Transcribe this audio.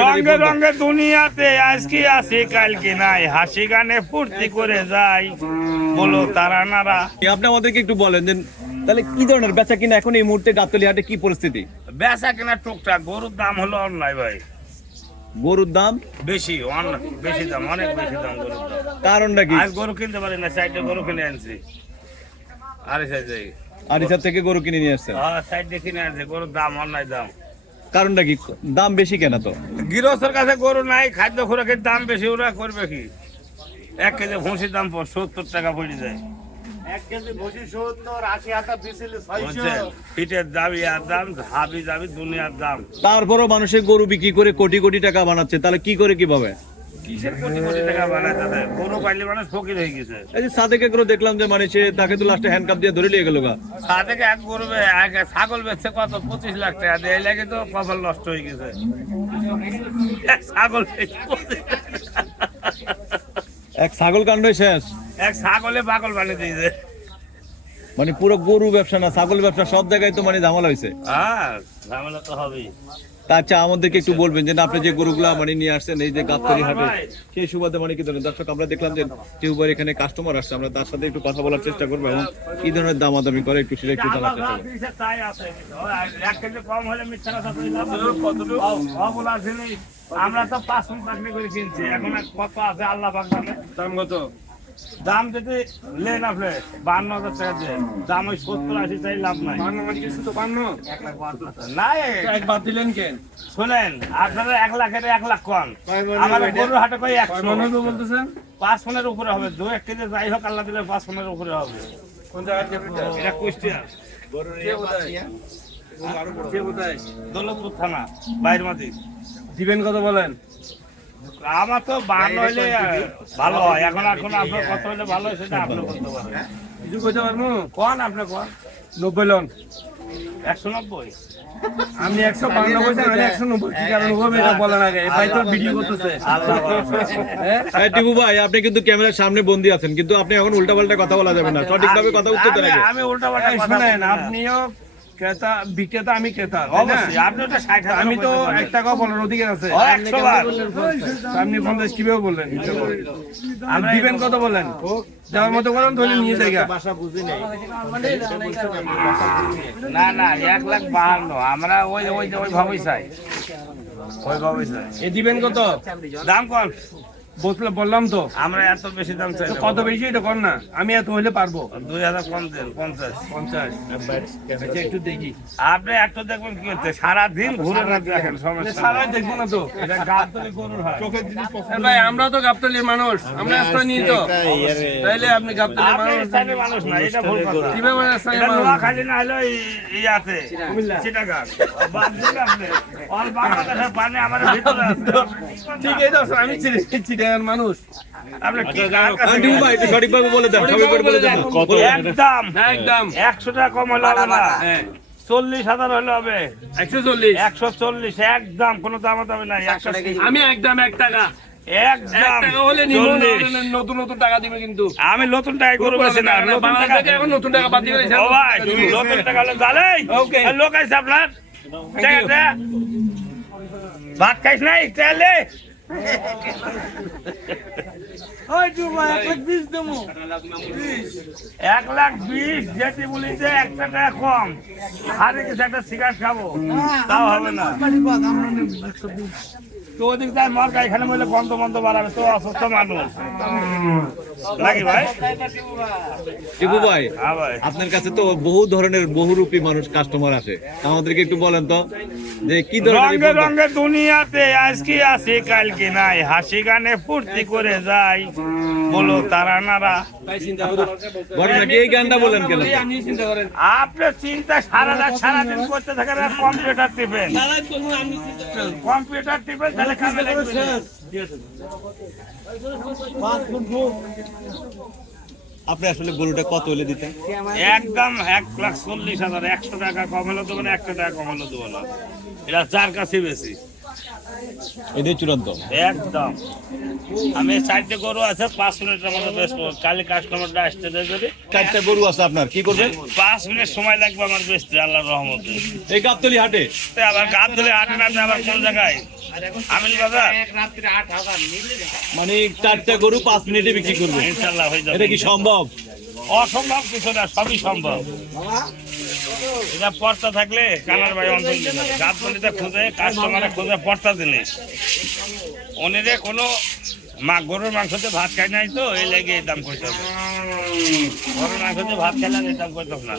রঙে রঙে দুনিয়াতে আজকে আছে কালকে নাই। হাসি গানে ফুর্তি করে যাই বলো তারা নারা। আপনি আমাদেরকে একটু বলেন যে তাহলে কি ধরনের বেচা কিনা এখন এই মুহূর্তে গাবতলি হাটে কি পরিস্থিতি? বেচা কেনা টুকটাক গরুর দাম হলো অন্যায় ভাই। গরুর দাম? বেশি অন- বেশি দাম অনেক বেশি দাম গরুর দাম। কারণটা কি? আজ গরু কিনতে পারি না সাইডে গরু কিনে আনছি। আরে সাইডে। আরিসার থেকে গরু কিনে নিয়ে আসছেন। হ্যাঁ সাইডে কিনে আনছি গরুর দাম অন্যায় দাম। কারণটা কি? দাম বেশি কেন তো? গৃহস্থের কাছে গরু নাই খাদ্য খোরাকের দাম বেশি ওরা করবে কি? এক কেজি ভুসির দাম সত্তর টাকা পড়ে যায়। এক কেজি ভুসি সত্তর আশি হাতা বিছিলি পিঠের দাবি আর দাম হাবি দাবি দুনিয়ার দাম। তারপরও মানুষের গরু বিক্রি করে কোটি কোটি টাকা বানাচ্ছে তাহলে কি করে কীভাবে? কিসের কোটি কোটি টাকা বানায় তাদের গরু পাইলে মানুষ ফকির হয়ে গেছে। এই যে সাদেকে করে দেখলাম যে মানে সে তাকে তো লাস্টে হ্যান্ডকাপ দিয়ে ধরে নিয়ে গেল গা। সাদেকে এক গরু এক ছাগল বেচছে কত? পঁচিশ লাখ টাকা দিয়ে। লাগে তো কপাল নষ্ট হয়ে গেছে। এক ছাগল বেচে 25 লাখ টাকা। এক ছাগল কাণ্ড শেষ। এক ছাগলে পাগল বানিয়ে দিয়েছে। মানে পুরো গরু ব্যবসা না ছাগল ব্যবসা সব জায়গায় তো মানে ঝামেলা হয়েছে হ্যাঁ ঝামেলা তো হবেই। আচ্ছা আমাদেরকে একটু বলবেন যে আপনি যে গরুগুলা মানে নিয়ে আসছেন, এই যে গাবতলি হাটে, সেই সুবাদে মানে কি ধরনের দর্শক, আমরা দেখলাম যে টিউবার এখানে কাস্টমার আসছে। আমরা তার সাথে একটু কথা বলার চেষ্টা করব এবং কি ধরনের দামাদামি করে একটু সেটা একটু জানার চেষ্টা আমরা তো পাঁচ করে কিনছি এখন কত আছে আল্লাহ দাম কত? দাম যদি লেন আপনি বান্ন হাজার টাকা দিয়ে দাম ওই সত্তর আশি চাই লাভ নাই। নাই। একবার দিলেন কেন? শোনেন আপনারা এক লাখের এক লাখ কম আমার গরু হাটে কই একশো বলতেছেন? পাঁচ ফোনের উপরে হবে। দু এক কেজি যাই হোক আল্লাহ দিলে পাঁচ ফোনের উপরে হবে। কোন জায়গায় এটা কুষ্টিয়া। দৌলতপুর থানা বাইর মাদি দিবেন কত বলেন? আমার তো হইলে ভালো হয়। এখন এখন আপনার কত হইলে ভালো হয় সেটা আপনি বলতে পারেন। কিছু কইতে পারব? কোন আপনি কোন? নব্বই লন। একশো নব্বই? আপনি একশো বান্ন কইছেন আমি একশো নব্বই। কি কারণ হবে এটা বলার আগে? ভাই তো ভিডিও করতেছে। হ্যাঁ? হ্যাঁ টিপু ভাই আপনি কিন্তু ক্যামেরার সামনে বন্দি আছেন কিন্তু আপনি এখন উল্টা পাল্টা কথা বলা যাবে না। সঠিকভাবে কথা উত্তর দেন আমি- আগে। উল্টা পাল্টা কথা শুনেন আপনিও ক্রেতা বিক্রেতা আমি ক্রেতা অবশ্যই আপনি আমি তো এক টাকা বলার অধিকার আছে। বার। আপনি পঞ্চাশ কীভাবে বললেন? আর দিবেন কত বলেন যাওয়ার মতো করেন ধরে নিয়ে জায়গা। না না এক লাখ বাহান্ন। আমরা ওই ওই ওই ভাবেই চাই ওই ভাবেই চাই। এ দিবেন কত? দাম কম। বললাম বললাম তো। আমরা এত বেশি দাম চাই কত বেশি এটা কর না। আমি এত হইলে পারব। দুই হাজার পঞ্চাশ পঞ্চাশ। আচ্ছা একটু দেখি। আপনি একটু দেখবেন কি হচ্ছে সারাদিন ঘুরে না দেখেন সমস্যা সারা দেখব না তো। হয় ভাই আমরা তো গাবতলির মানুষ। আমরা রাস্তা নিই তো। তাইলে আপনি গাবতলির মানুষ। মানুষ না এটা ভুল কথা। কীভাবে রাস্তায় নোয়াখালী না হলো ইয়াতে চিটাগাং। বাদ দিন আপনি। অল বাংলাদেশের পানি আমার ভিতরে আছে। ঠিক আছে আমি চিটাগার মানুষ। হ্যাঁ, দেন? সবাই বলে দেন কত একদম। একদম। একশো টাকা কম হলে হবে না। হ্যাঁ চল্লিশ হাজার হলে হবে। একশো চল্লিশ। একশো চল্লিশ একদম। কোনো দাম দামি নাই আমি একদম এক টাকা। নতুন নতুন টাকা দিবে কিন্তু। আমি নতুন টাকা গরু না নতুন টাকা। থেকে এখন নতুন টাকা বাদ দিয়ে গেছে। ও নতুন টাকা হলে জালে লোক আছে আপনার? ঠিক আছে? ভাত খাইস নাই? তাহলে এক লাখ বিশ যেটি বলি যে একটা টাকা কম। আর কিছু একটা সিগারেট খাব। তাও হবে না। তো ওদিক যায় মার্কা এখানে বললে বন্ধ বন্ধ বাড়াবে তো অসুস্থ মানুষ। নাকি ভাই? টিপু ভাই হ্যাঁ আপনার কাছে তো বহু ধরনের বহুরূপী মানুষ কাস্টমার আসে। আমাদেরকে একটু বলেন তো যে কি রঙে রঙে দুনিয়াতে আজকে আছে কালকে নাই। হাসি গানে ফুর্তি করে যাই বলো তারা নারা। ঘটনা কি এই গানটা বলেন কেন? আপনি চিন্তা আপনার চিন্তা সারা রাত সারাদিন করতে থাকেন কম্পিউটার টিপেন। কম্পিউটার টিপেন আপনি আসলে গরুটা কত হলে দিতেন? একদম এক লাখ চল্লিশ হাজার একশো টাকা কমালো দেবো না একশো টাকা কমালো দেবো না। এটা চার কাছে বেশি। এটাই চূড়ান্ত। একদম। আমি চারটে গরু আছে পাঁচ মিনিটের মতো বেচবো কালি কাস্টমারটা আসতে দেয় যদি। চারটা গরু আছে আপনার কি করবেন? পাঁচ মিনিট সময় লাগবে আমার বেচতে আল্লাহর রহমতে। এই গাবতলি হাটে? আবার গাছ ধরে আটে না আবার কোন জায়গায়? আমিন বাজার? মানে চারটা গরু পাঁচ মিনিটে বিক্রি করবে। ইনশাল্লাহ হয়ে যাবে। এটা কি সম্ভব? অসম্ভব কিছু না সবই সম্ভব। এটা পর্তা থাকলে কানার ভাই অন্তর গাছ গলিতে খুঁজে কাস্টমারে খুঁজে পর্তা দিলে উনিরে কোনো মা, গরুর মাংসতে ভাত খাই নাই তো, এই লাগে দাম করতে হবে। গরুর মাংসতে ভাত এই দাম করতে না।